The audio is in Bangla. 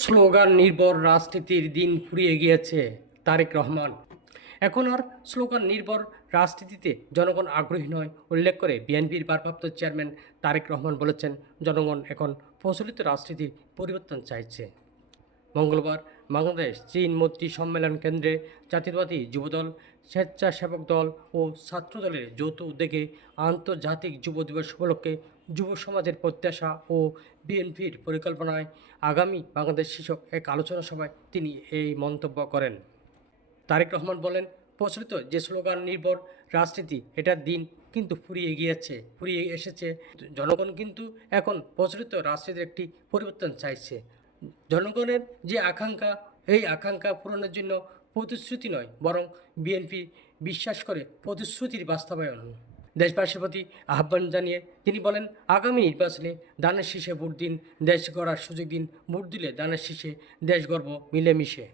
স্লোগান নির্ভর রাজনীতির দিন ফুরিয়ে গিয়েছে। তারেক রহমান। এখন আর স্লোগান নির্ভর রাজনীতিতে জনগণ আগ্রহী নয় উল্লেখ করে বিএনপির ভারপ্রাপ্ত চেয়ারম্যান তারেক রহমান বলেছেন, জনগণ এখন প্রচলিত রাজনীতির পরিবর্তন চাইছে। মঙ্গলবার বাংলাদেশ চীন মৈত্রী সম্মেলন কেন্দ্রে জাতীয়তাবাদী যুবদল, স্বেচ্ছাসেবক দল ও ছাত্র দলের যৌথ উদ্যোগে আন্তর্জাতিক যুব দিবস উপলক্ষে যুব সমাজের প্রত্যাশা ও বিএনপির পরিকল্পনায় আগামী বাংলাদেশ শীর্ষক এক আলোচনা সভায় তিনি এই মন্তব্য করেন। তারেক রহমান বলেন, প্রচলিত যে স্লোগান নির্ভর রাজনীতি, এটার দিন কিন্তু ফুরিয়ে এসেছে। জনগণ কিন্তু এখন প্রচলিত রাজনীতির একটি পরিবর্তন চাইছে। জনগণের যে আকাঙ্ক্ষা, এই আকাঙ্ক্ষা পূরণের জন্য প্রতিশ্রুতি নয়, বরং বিএনপি বিশ্বাস করে প্রতিশ্রুতির বাস্তবায়ন। দেশবাসীর প্রতি আহ্বান জানিয়ে তিনি বলেন, আগামী নির্বাচনে দানের শীষে ভোট দিন, দেশ গড়ার সুযোগ দিন, ভোট দিলে দানের শীষে দেশ গড়ব মিলেমিশে।